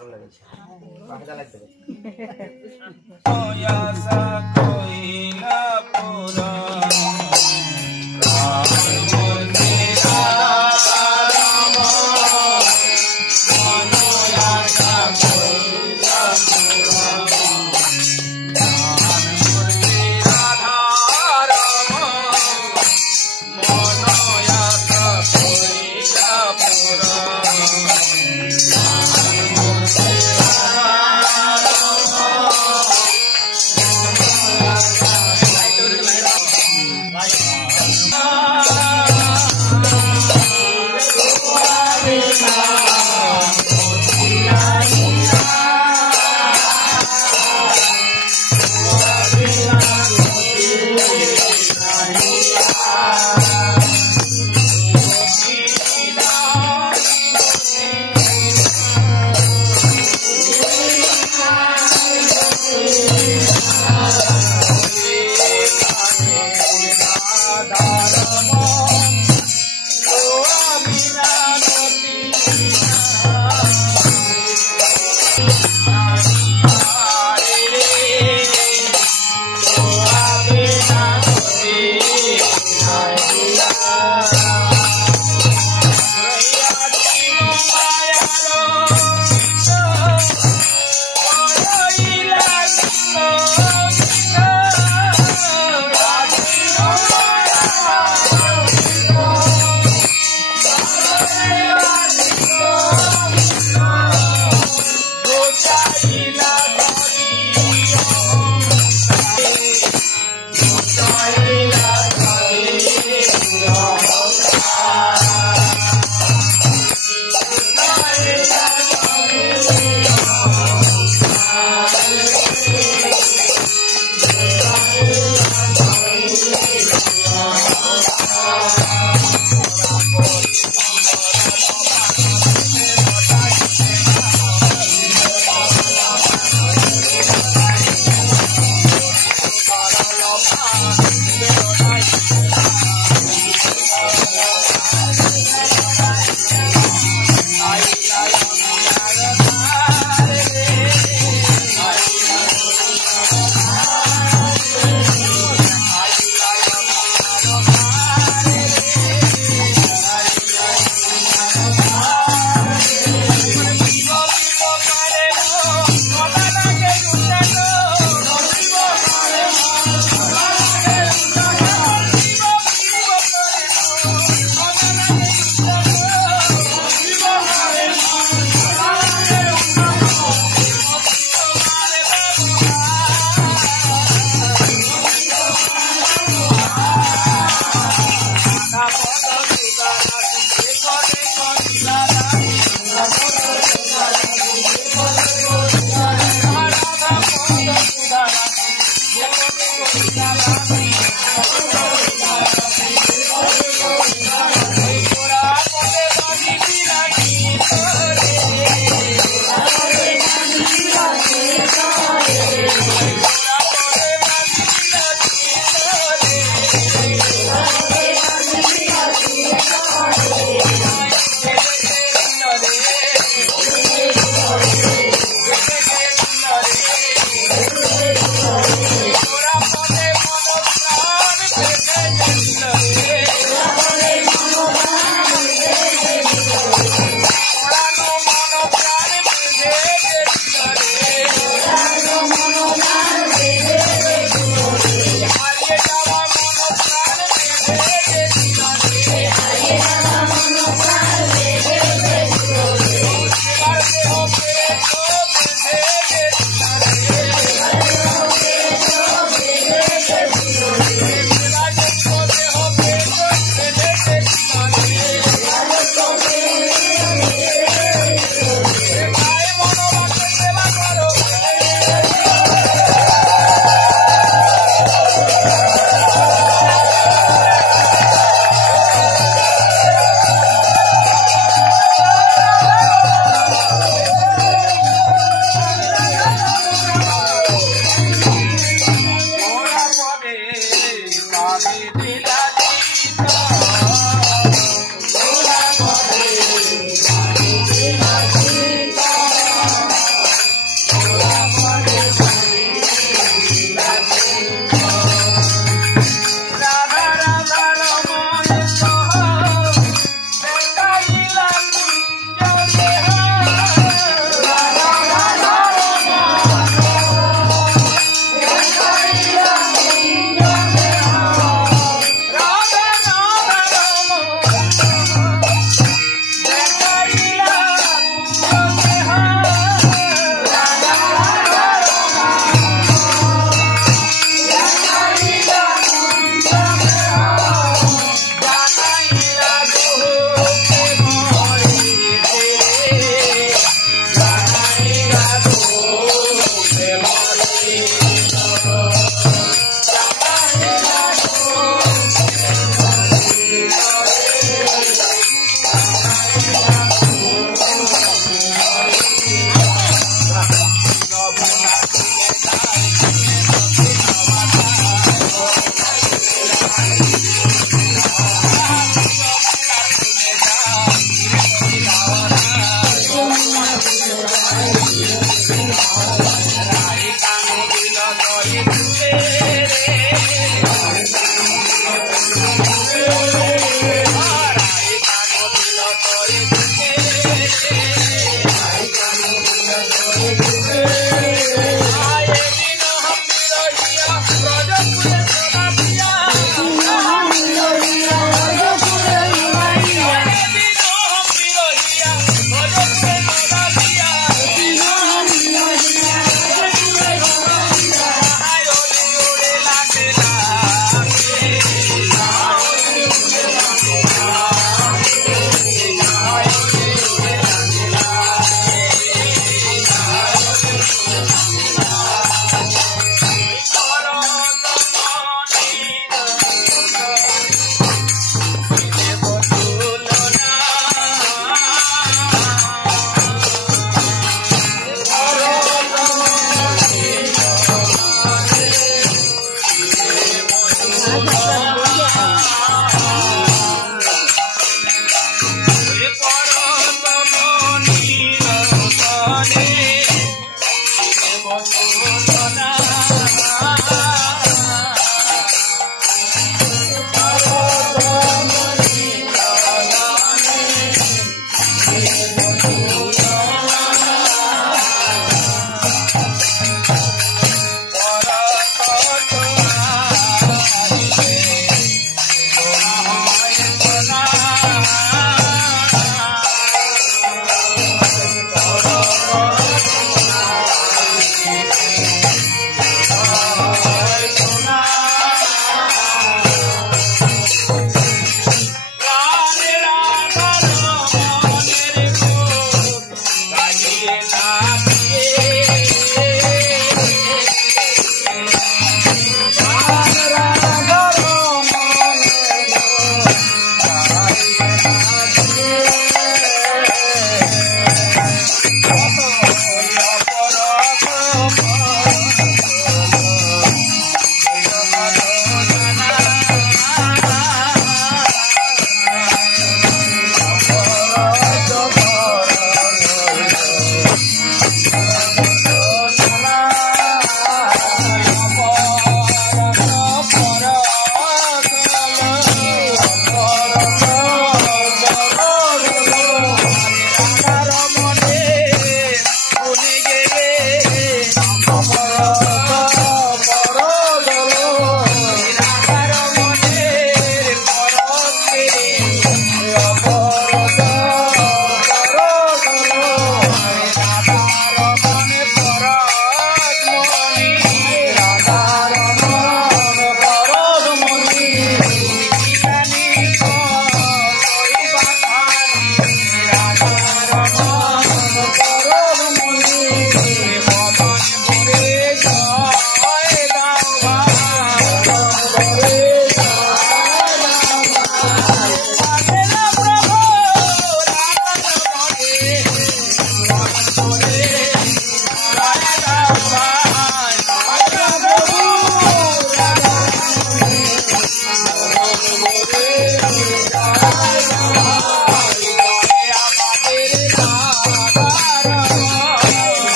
ভালো লেগেছে বাকিটা লাগতে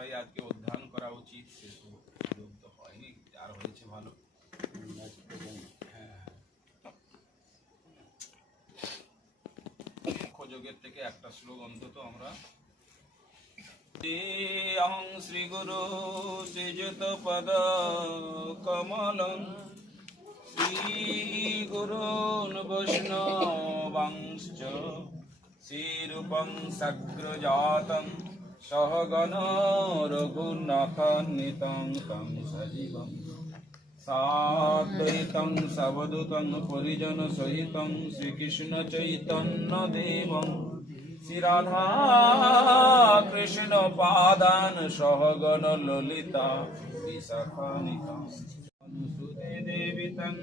কটাই আজকে অধ্যয়ন করা উচিত, সে সুযোগ তো হয়নি, আর হয়েছে ভালো। হ্যাঁ, যোগের থেকে একটা শ্লোক অন্তত আমরা। অহং শ্রী গুরু শ্রীযুত পদ কমলং শ্রী গুরুন বৈষ্ণবাংশ্চ শ্রীরূপং সাগ্রজাতং সহগণ রঘুনাথান্বিতং তং সজীবং সাদ্বৈতং সবদূতং পরিজন সহিতং শ্রীকৃষ্ণ চৈতন্য দেবং শ্রী রাধা কৃষ্ণ পাদান সহগণ ললিতা বিশাখানিতাং অনুসুতে দেবী তং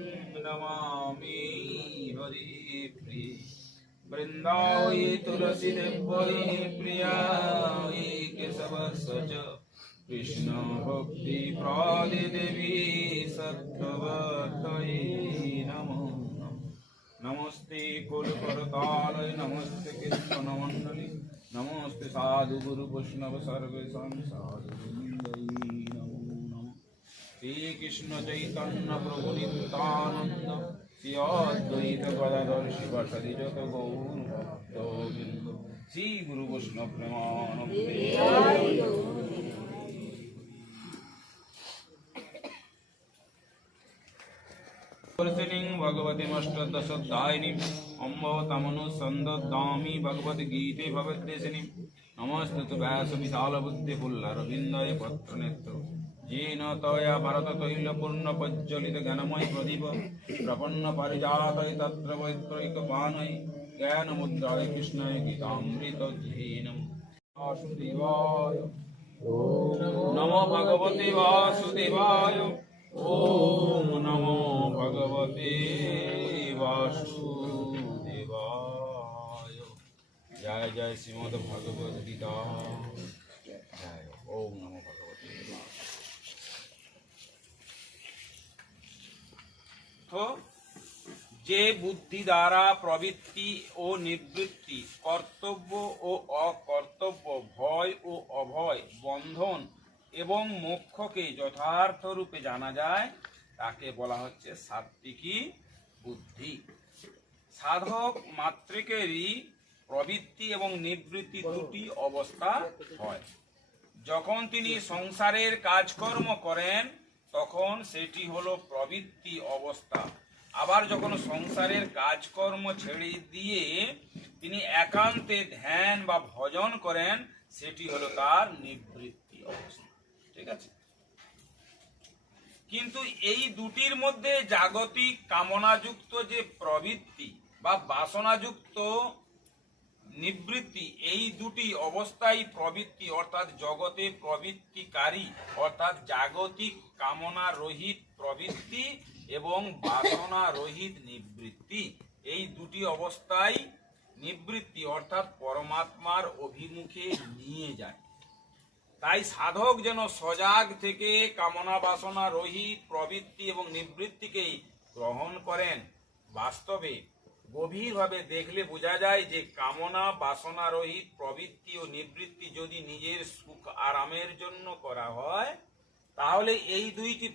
নমামি হরিপ্রিয়ে বৃন্দাবৈ তুলসী দেবৈ প্রিয়ায় কেশবস্য কৃষ্ণ ভক্তি প্রদে দেবী সত্যবতয়ে নমো নমস্তে কুলকরতালয় নমস্তে কীর্তনমণ্ডলী নমস্তে সাধু গুরু বৈষ্ণব সর্বেষাং সাধুবৃন্দৈ নমো নমঃ। শ্রীকৃষ্ণ চৈতন্য প্রভু নিত্যানন্দ শ্রী অদ্বৈত গদাধর শিবাসাদি যত গৌর ভক্তবৃন্দ শ্রী গুরু বৈষ্ণব প্রেমানন্দে। ভগবতীমষ্টদশোধ্যায়িনীं অম্ব তমনুসন্দদামি ভগবদ্গীতে ভগবদ্দেশিনীं নমস্তুতে ব্যাস বিশাল বুদ্ধি পুল্লারবিন্দয়ে পত্রনেত্র येन तया भारततैलपूर्ण प्रज्वलित ज्ञानमय प्रदीप प्रपन्न पारिजातय तत्र वैत्रैकपाणय ज्ञानमुद्राय कृष्णाय गीतामृतध्यै वासुदेवाय नमो भगवते वासुदेवाय ओम नमो भगवते वासुदेवाय। जय जय श्रीमद् भगवद गीता जय। ओम नमो भगवते। যে বুদ্ধি দ্বারা প্রবৃত্তি ও নিবৃত্তি, কর্তব্য ও অকর্তব্য, ভয় ও অভয়, বন্ধন এবং মোক্ষকে যথার্থ রূপে জানা যায় তাকে বলা হচ্ছে সাত্ত্বিকী বুদ্ধি। সাধক মাত্রিকেরই প্রবৃত্তি এবং নিবৃত্তি দুটি অবস্থা হয়। যখন তিনি সংসারের কাজকর্ম করেন তখন সেটি হলো প্রবৃত্তি অবস্থা। আবার যখন সংসারের কাজকর্ম ছেড়ে দিয়ে তিনি একান্তে ধ্যান বা ভজন করেন সেটি হলো তার নিবৃত্তি অবস্থা। ঠিক আছে, কিন্তু এই দুটির মধ্যে জাগতিক কামনাযুক্ত যে প্রবৃত্তি বা বাসনাযুক্ত নিবৃত্তি, এই দুটি অবস্থায় প্রবৃত্তি অর্থাৎ জগতে প্রবৃত্তিকারী অর্থাৎ জাগতিক কামনা রহিত প্রবৃত্তি এবং বাসনা রহিত নিবৃত্তি, এই দুটি অবস্থায় নিবৃত্তি অর্থাৎ পরমাত্মার অভিমুখে নিয়ে যায়। তাই সাধক যেন সজাগ থেকে কামনা বাসনা রহিত প্রবৃত্তি এবং নিবৃত্তিকে গ্রহণ করেন। বাস্তবে গভীরভাবে দেখলে বোঝা যায় যে কামনা বাসনা রহিত প্রবৃত্তি ও নিবৃত্তি যদি নিজের সুখ আরামের জন্য করা হয় তাহলে এই দুইটি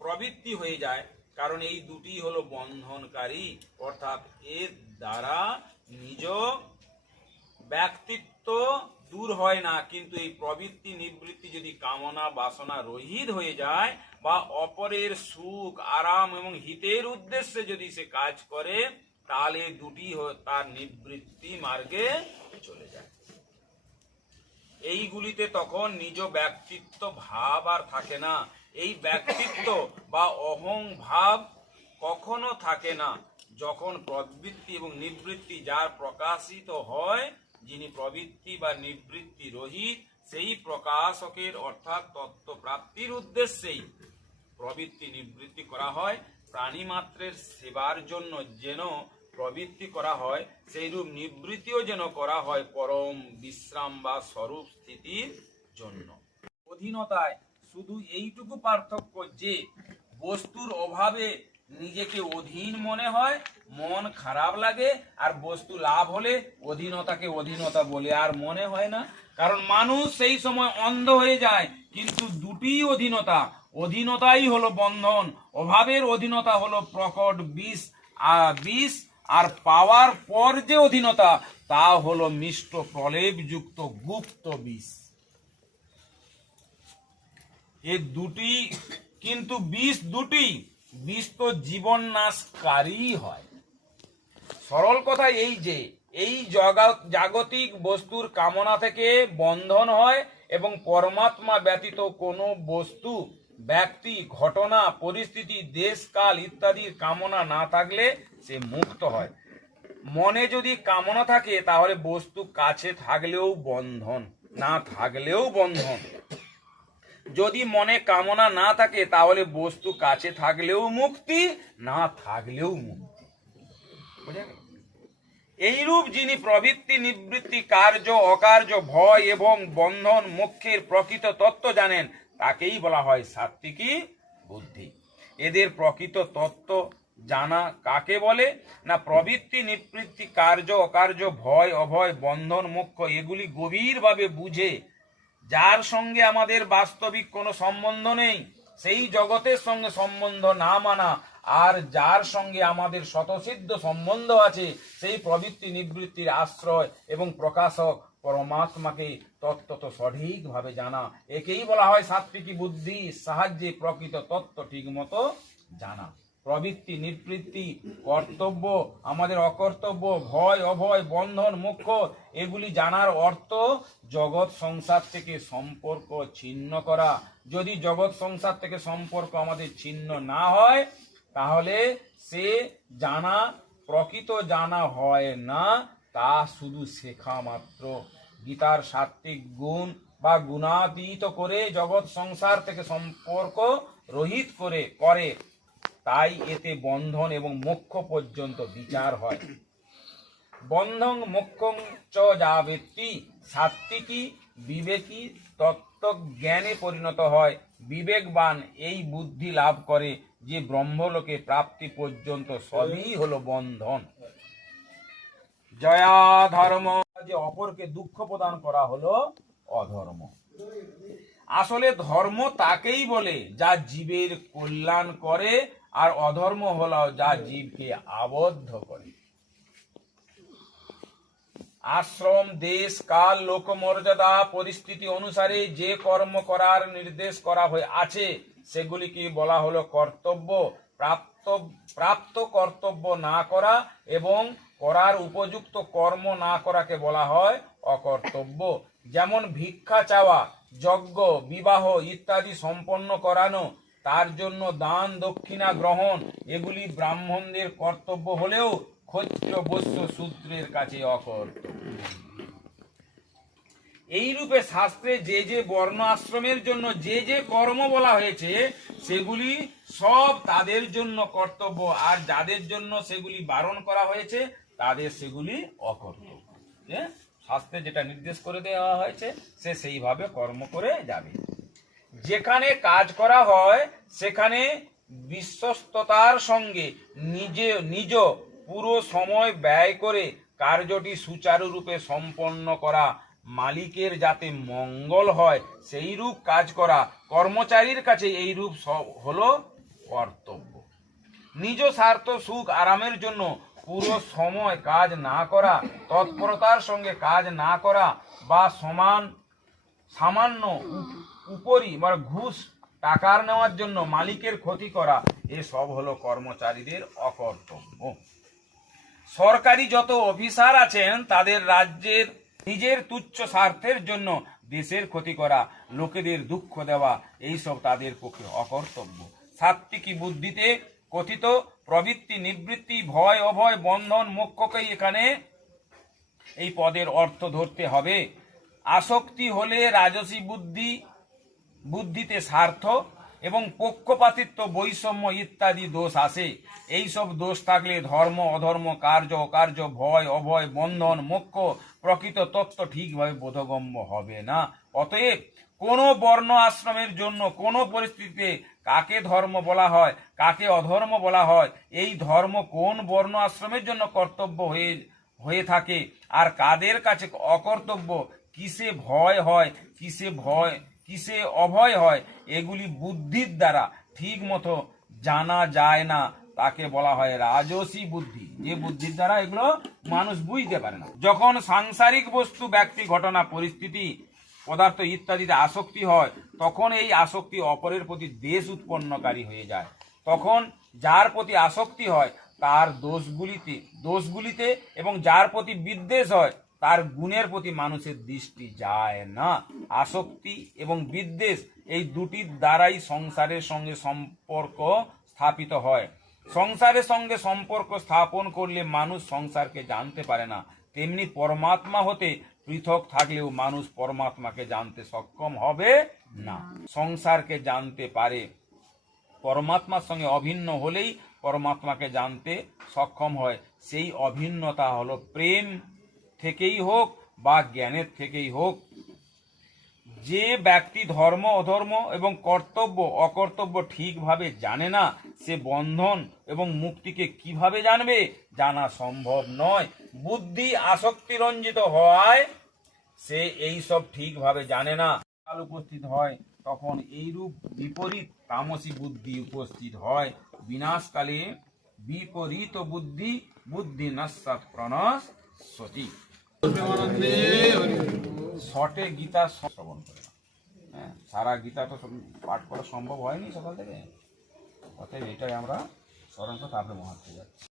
প্রবৃত্তি হয়ে যায়, কারণ এই দুটি হলো বন্ধনকারী, অর্থাৎ এর দ্বারা নিজ ব্যক্তিত্ব দূর হয় না। কিন্তু এই প্রবৃত্তি নিবৃত্তি যদি কামনা বাসনা রহিত হয়ে যায় বা অপরের সুখ আরাম এবং হিতের উদ্দেশ্যে যদি সে কাজ করে তাহলে দুটি তার নিবৃত্তি মার্গে চলে যায়। এইগুলিতে তখন নিজ ব্যক্তিত্ব ভাব আর থাকে না। এই ব্যক্তিত্ব বা অহং ভাব কখনো থাকে না যখন প্রবৃত্তি এবং নিবৃত্তি যার প্রকাশিত হয়, যিনি প্রবৃত্তি বা নিবৃত্তি রহিত সেই প্রকাশকের অর্থাৎ তত্ত্ব প্রাপ্তির উদ্দেশ্যেই প্রবৃত্তি নিবৃত্তি করা হয়। প্রাণী মাত্রের সেবার জন্য যেন প্রবৃত্তি করা হয় সেইরূপ নিবৃত্তিও যেন করা হয় পরম বিশ্রাম বা স্বরূপ স্থিতির জন্য। অধীনতায় শুধু এইটুকু পার্থক্য যে বস্তুর অভাবে নিজেকে অধীন মনে হয়, মন খারাপ লাগে, আর বস্তু লাভ হলে অধীনতাকে অধীনতা বলে আর মনে হয় না। কারণ মানুষ সেই সময় অন্ধ হয়ে যায়। কিন্তু দুটি অধীনতা, অধীনতাই হলো বন্ধন, অভাবের অধীনতা হলো প্রকট বিষ, বিষ, আর পাওয়ার পর যে অধীনতা তা হলো মিষ্ট প্রলেপযুক্ত গুপ্ত বিষ। এই দুটি কিন্তু বিষ তো জীবন নাশকারী হয়। সরল কথা এই যে এই জাগতিক বস্তুর কামনা থেকে বন্ধন হয়, এবং পরমাত্মা ব্যতীত কোনো বস্তু, ব্যক্তি, ঘটনা, পরিস্থিতি, দেশ, কাল ইত্যাদির কামনা না থাকলে সে মুক্ত হয়। মনে যদি কামনা থাকে তাহলে বস্তু কাছে থাকলেও বন্ধন, না থাকলেও বন্ধন। যদি মনে কামনা না থাকে তাহলে বস্তু কাছে থাকলেও মুক্তি, না থাকলেও মুক্তি। এইরূপ যিনি প্রবৃত্তি, নিবৃত্তি, কার্য, অকার্য, ভয় এবং বন্ধন, মোক্ষের প্রকৃত তত্ত্ব জানেন তাকেই বলা হয় সাত্ত্বিকী বুদ্ধি। এদের প্রকৃত তত্ত্ব জানা কাকে বলে? না, প্রবৃত্তি, নিবৃত্তি, কার্য, অকার্য, ভয়, অভয়, বন্ধন, মোক্ষ এগুলি গভীরভাবে বুঝে যার সঙ্গে আমাদের বাস্তবিক কোনো সম্বন্ধ নেই, সেই জগতের সঙ্গে সম্বন্ধ না মানা, আর যার সঙ্গে আমাদের স্বতঃসিদ্ধ সম্বন্ধ আছে সেই প্রবৃত্তি নিবৃত্তির আশ্রয় এবং প্রকাশক পরমাত্মাকে তত্ত্বত সঠিকভাবে জানা, একেই বলা হয় সাত্ত্বিকী বুদ্ধির সাহায্যে প্রকৃত তত্ত্ব ঠিক মতো জানা। প্রবৃত্তি, নিবৃত্তি, কর্তব্য, আমাদের অকর্তব্য, ভয়, অভয়, বন্ধন, মোক্ষ এগুলি জানার অর্থ জগৎ সংসার থেকে সম্পর্ক ছিন্ন করা। যদি জগৎ সংসার থেকে সম্পর্ক আমাদের ছিন্ন না হয় তাহলে সে জানা প্রকৃত জানা হয় না, তা শুধু শেখা মাত্র। গীতার সাত্ত্বিক গুণ বা গুণাতীত করে জগৎ সংসার থেকে সম্পর্ক রহিত করে, তাই এতে বন্ধন এবং মোক্ষ পর্যন্ত বিচার হয়। বন্ধন মোক্ষং চ যা ব্যক্তি সাত্ত্বিকী বিবেকী তত্ত্বজ্ঞানে পরিণত হয়, বিবেকবান এই বুদ্ধি লাভ করে যে ব্রহ্মলোকে প্রাপ্তি পর্যন্ত সবই হলো বন্ধন। জয়া ধর্ম, যে অপরকে দুঃখ প্রদান করা হলো অধর্ম। আসলে ধর্ম তাকেই বলে যা জীবের কল্যাণ করে, আর অধর্ম হলো যা জীবকে আবদ্ধ করে। আশ্রম, দেশ, কাল, লোকমর্যাদা, পরিস্থিতি অনুসারে যে কর্ম করার নির্দেশ করা হয়ে আছে সেগুলিকে বলা হলো কর্তব্য। প্রাপ্ত কর্তব্য না করা এবং করার উপযুক্ত কর্ম না করাকে বলা হয় অকর্তব্য। যেমন ভিক্ষা চাওয়া, যজ্ঞ, বিবাহ ইত্যাদি সম্পন্ন করানো, তার জন্য দান দক্ষিণা গ্রহণ এগুলি ব্রাহ্মণদের কর্তব্য হলেও ক্ষত্রিয়, বৈশ্য, শূদ্রের কাছে অকর্তব্য। এই রূপে শাস্ত্রে যে যে বর্ণ আশ্রমের জন্য যে যে কর্ম বলা হয়েছে সেগুলি সব তাদের জন্য কর্তব্য, আর যাদের জন্য সেগুলি বারণ করা হয়েছে তাদের সেগুলি অকর্তব্য। শাস্ত্রে যেটা নির্দেশ করে দেওয়া হয়েছে সে সেইভাবে কর্ম করে যাবে। যেখানে কাজ করা হয় সেখানে বিশ্বস্ততার সঙ্গে নিজ পুরো সময় ব্যয় করে কার্যটি সুচারুরূপে সম্পন্ন করা, মালিকের যাতে মঙ্গল হয় সেই রূপ কাজ করা, কর্মচারীর কাছে এই রূপ হলো কর্তব্য। নিজ স্বার্থ সুখ আরামের জন্য পুরো সময় কাজ না করা, তৎপরতার সঙ্গে কাজ না করা, বা সামান্য উপরি মানে ঘুষ টাকার নেওয়ার জন্য মালিকের ক্ষতি করা, এসব হলো কর্মচারীদের অকর্তব্য। সরকারি যত অফিসার আছেন তাদের রাজ্যের নিজের তুচ্ছ স্বার্থের জন্য দেশের ক্ষতি করা, লোকেদের দুঃখ দেওয়া, এইসব তাদের পক্ষে অকর্তব্য। সাত্ত্বিকী বুদ্ধিতে কথিত প্রবৃত্তি, নিবৃত্তি, ভয়, অভয়, বন্ধন, মোক্ষকেই এখানে এই পদের অর্থ ধরতে হবে। আসক্তি হলে রাজসী বুদ্ধিতে স্বার্থ এবং পক্ষপাতিত্ব, বৈষম্য ইত্যাদি দোষ আসে। এইসব দোষ থাকলে ধর্ম, অধর্ম, কার্য, অকার্য, ভয়, অভয়, বন্ধন, মোক্ষ প্রকৃত তত্ত্ব ঠিকভাবে বোধগম্য হবে না। অতএব কোনো বর্ণ আশ্রমের জন্য কোনো পরিস্থিতিতে কাকে ধর্ম বলা হয়, কাকে অধর্ম বলা হয়, এই ধর্ম কোন বর্ণ আশ্রমের জন্য কর্তব্য হয়ে থাকে, আর কাদের কাছে অকর্তব্য, কিসে ভয় হয়, কিসে অভয় হয়, এগুলি বুদ্ধির দ্বারা ঠিক মতো জানা যায় না, তাকে বলা হয় রাজসী বুদ্ধি। যে বুদ্ধির দ্বারা এগুলো মানুষ বুঝতে পারে না। যখন সাংসারিক বস্তু, ব্যক্তি, ঘটনা, পরিস্থিতি, পদার্থ ইত্যাদিতে আসক্তি হয়, তখন এই আসক্তি অপরের প্রতি দ্বেষ উৎপন্নকারী হয়ে যায়। তখন যার প্রতি আসক্তি হয় তার দোষগুলিতে এবং যার প্রতি বিদ্বেষ হয় তার গুণের প্রতি মানুষের দৃষ্টি যায় না। আসক্তি এবং বিদ্বেষ এই দুটির দ্বারাই সংসারের সঙ্গে সম্পর্ক স্থাপিত হয়। সংসারের সঙ্গে সম্পর্ক স্থাপন করলে মানুষ সংসারকে জানতে পারে না। তেমনি পরমাত্মা হতে পৃথক থাকলেও মানুষ পরমাত্মাকে জানতে সক্ষম হবে না। সংসারকে জানতে পারে, পরমাত্মার সঙ্গে অভিন্ন হলেই পরমাত্মাকে জানতে সক্ষম হয়। সেই অভিন্নতা হলো প্রেম থেকেই হোক বা জ্ঞানের থেকেই হোক। যে ব্যক্তি ধর্ম অধর্ম এবং কর্তব্য অকর্তব্য ঠিকভাবে জানে না, সে বন্ধন এবং মুক্তিকে কিভাবে জানবে? জানা সম্ভব নয়। বুদ্ধি আসক্তি রঞ্জিত হওয়ায় সে এইসব ঠিকভাবে জানে না। কাল উপস্থিত হয় তখন এইরূপ বিপরীত তামসী বুদ্ধি উপস্থিত হয়। বিনাশকালে বিপরীত বুদ্ধি নস্যাৎ প্রণশ্যতি। শটে গীতা শ্রবণ করে না, হ্যাঁ, সারা গীতা তো পাঠ করা সম্ভব হয়নি সকাল থেকে। অতএব এটাই আমরা স্মরণ করে তারপরে মহাত্মে যাচ্ছি।